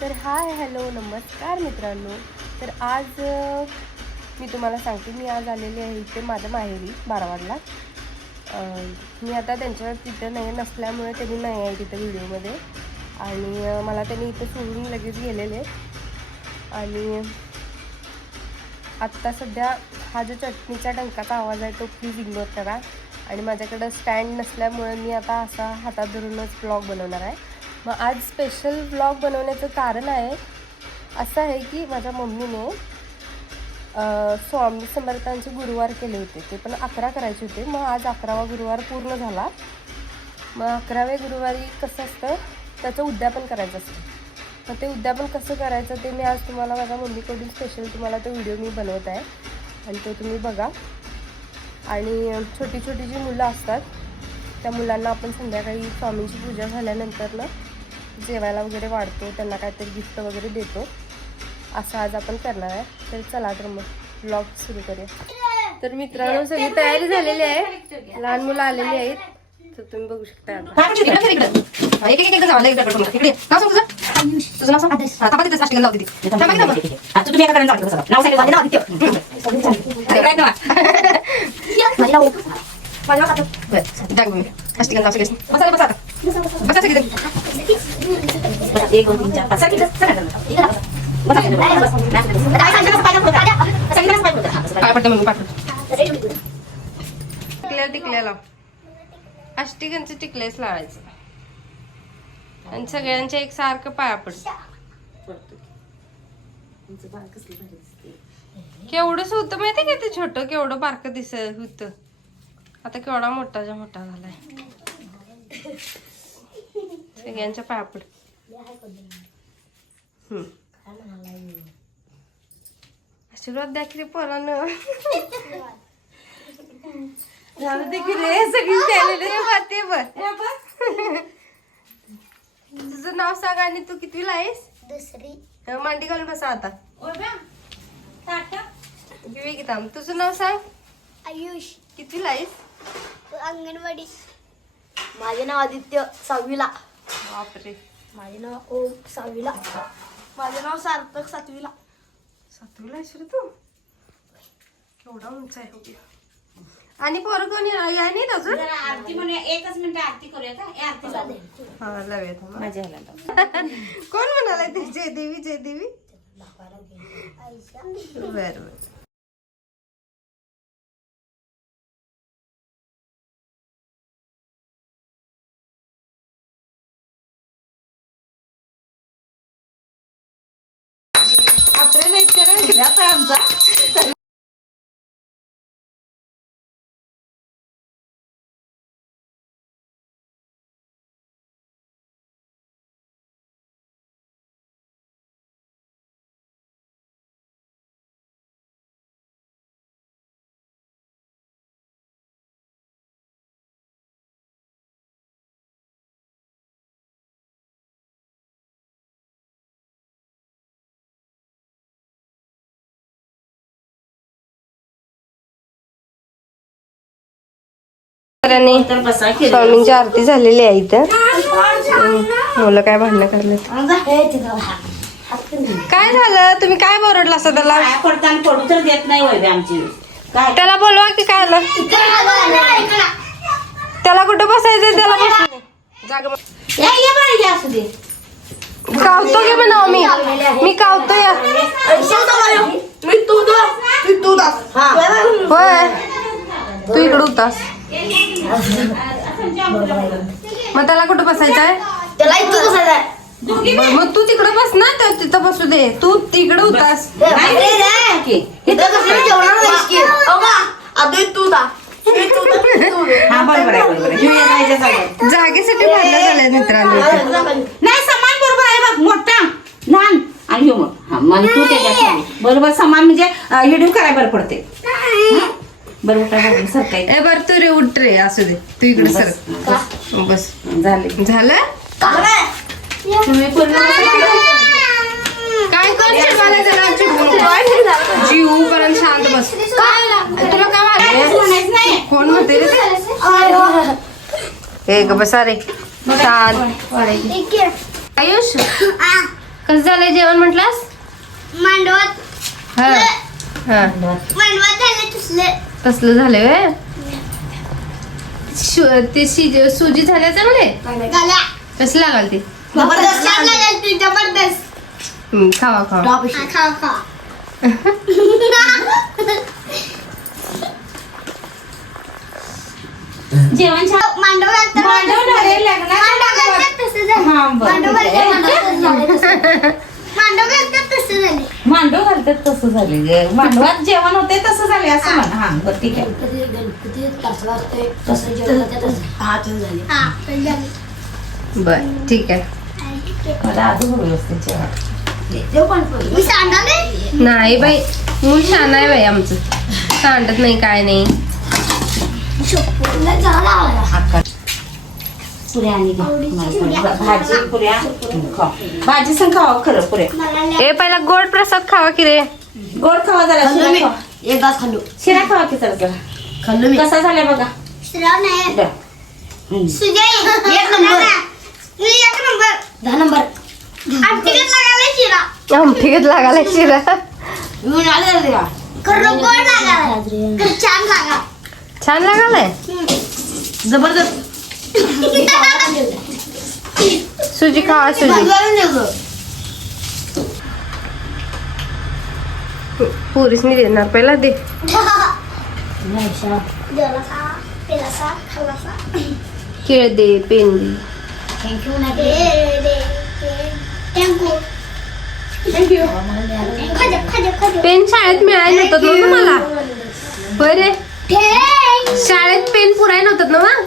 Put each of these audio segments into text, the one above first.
तर hi hello नमस्कार मित्रांनो. तर आज मी तुम्हाला सांगते, मी आज आलेली आहे इथे माझ्या माहेरी बारावाडला. मी आता त्यांच्यावर तिथं नाही नसल्यामुळे त्यांनी नाही आहे तिथं व्हिडिओमध्ये, आणि मला त्यांनी इथं सोडून लगेच गेलेले. आणि आत्ता सध्या हा जो चटणीच्या डंकाचा आवाज आहे तो प्लीज इग्नोर करा. आणि माझ्याकडं स्टँड नसल्यामुळे मी आता असा हातात धरूनच व्लॉग बनवणार आहे. मग आज स्पेशल व्लॉग बनवण्याचं कारण आहे असं आहे की माझ्या मम्मीने स्वामी समर्थांचे गुरुवार केले होते, ते पण 11 करायचे होते. मग आज 11वा गुरुवार पूर्ण झाला. मग 11व्या गुरुवारी कसं असतं, त्याचं उद्यापन करायचं असतं. मग ते उद्यापन कसं करायचं ते मी आज तुम्हाला माझ्या मम्मीकडून स्पेशल तुम्हाला तो व्हिडिओ मी बनवत आहे, आणि तो तुम्ही बघा. आणि छोटी छोटी जी मुलं असतात त्या मुलांना आपण संध्याकाळी स्वामींची पूजा झाल्यानंतर ना जेवायला वगैरे वाढतो, त्यांना काहीतरी गिफ्ट वगैरे देतो, असं आज आपण करणार आहे. तर चला तर मग व्लॉग सुरू करूया. तर मित्रांनो सगळी तयारी झालेली आहे, लहान मुलं आलेली आहेत, तर तुम्ही बघू शकता. टिकल्याला अष्टिकांचे टिकलेस लावायचं आणि सगळ्यांच्या एक सारखं पाया पडतं. केवढंच होतं माहिती का ते छोटं, केवढं बारकं दिसत होतं, आता केवढा मोठाच्या मोठा झालाय. सगळ्यांच्या पाया पड. आशीर्वाद द्या की रे पोरांनो. झालं ते की रे सगळी केलेले माते बर. तुझं नाव सांग आणि तू कितवीला आहेस? दुसरी. मांडी घालून बसा आता. विवेकिता तुझं नाव सांग. आयुष. कितवीला आहेस? अंगणवाडी. माझे नाव आदित्य 6वीला. बापरे. माझे नाव ओम 6वीला. माझे नाव सार्थक 7वीला. 7वीला आहेस रे तू? केवढा उंच आहे हो. आणि पोरं कोणी नाही अजून? आरती म्हणूया, एकच मिनिट आरती करूया का? आरती झाली. हा लावूयात. माझ्या कोण म्हणालाय ते? जय देवी जय देवी. बर बर. आपले नाही करायचं आमचा. स्वामींची आरती झालेली आहे इथं. मुलं काय भांडणं करले. काय झालं? तुम्ही काय बोरडला असं त्याला? पडताना पडू तर देत नाही वय आमची. काय त्याला बोलवा की काय आलं? त्याला कुठं बसायचं? त्याला बसू जागा असू दे. कावतो की म्हणा मी कावतो या. होय तू इकडं होतास, मग त्याला कुठं बसायचं आहे? मग तू तिकडं बस ना, तर तिथं बसू दे. तू तिकडं होतास. जागेसाठी भांडण झालंय मित्रांनो. नाही समान बरोबर आहे बघ, मोठा लहान आणि मग तू त्याच्यात बरोबर समान म्हणजे हिडिओ करायला बरं पडते. बरं उठा बघ सरकाय. ए बर तू रे उठ रे, असू दे तू इकडे सर बस. झालं तुम्ही पूर्ण काय करशील? मला जरा जीव पर्यंत शांत बस. तुला काय म्हणायचं नाही. कोण म्हणते रे ते? बसा रे शांत. आयुष कसं झालंय जेवण म्हटलास? मांडवात हा हा मांडवात झाले तुसले. तसलं झालंय व्हय? ते सुजी झाल्या चांगले झाल्या. कसं लागाल ते? जबरदस्त लागेल ती, जबरदस्त. खावा खावा. हा, खा खा. जेवण छान मांडव घालतात मांडव झाले, लग्नात मांडव घालतात तसं झालं. हा, बरं. मांडव घालतात तसं झाले. मांडव घालतात तसं झाले गे. मांडवात जेवण होते तसं झाले असं म्हण. हा बरं ठीक आहे. हा, ते झाले. बर ठीक आहे. मला आधी व्यवस्थित जेवण. मी सांगाले. नाही बाई मूल छान आहे बाई आमचं. सांडत नाही काय नाही. पुऱ्या आणि घ्या. भाजी पुऱ्या खाऊ. भाजी संग खावा खरं पुऱ्या. ए पहिला गोड प्रसाद खावा की रे. गोड खावा जरा. शिरा खावा. एक घास खाल्लो. शिरा खावा की जरा जरा. खाल्लो मी. कसा झालाय बघा. श्राव नाही. बरं. सुजय एक नंबर. एक नंबर. 10 नंबर. आमटीगत लागायला शिरा. आमटीगत लागायला शिरा. खरं गोड लागायला. खरं छान लागा. छान लागायलाय. जबरदस्त. सुजी खावा सुजी. पुरीस मी देणार पहिला दे. केळ दे पेन दे. पेन शाळेत मिळायला नव्हतं ना तुम्हाला? बरे शाळेत पेन पुराय नव्हतं ना मग?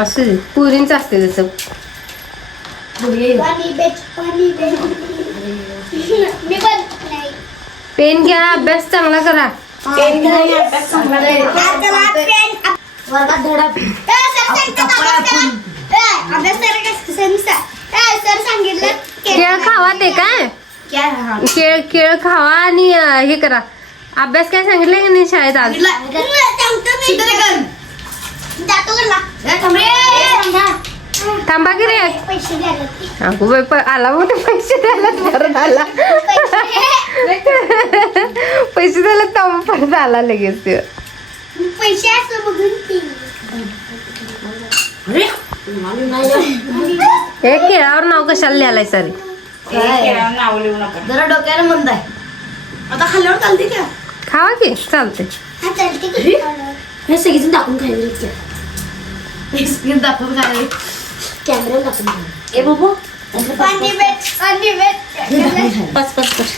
असू दे पुरींच असते तसं. पेन घ्या अभ्यास चांगला करा. केळ खावा ते काय केळ खावा आणि हे करा. अभ्यास काय सांगितलंय की नाही शाळेत आज? थांबा की रे. पैसे द्यायला. अगो बाई आला मग पैसे द्यायला परत आला. पैसे द्यायला थांब परत आला लगेच. पैसे असं बघून हे केळावर नाव कशाला लिहायलाय सर? नाव लिहू नका. जरा डोक्याला मंद आहे. आता खाल्ल्यावर चालते का? खावा की चालते. हा चालते की. हे सगळीजण दाखवून खायला. दाखवून खायला. कॅमेरा दाखवून. ए बाबू पाणी बेट. पच पच पच.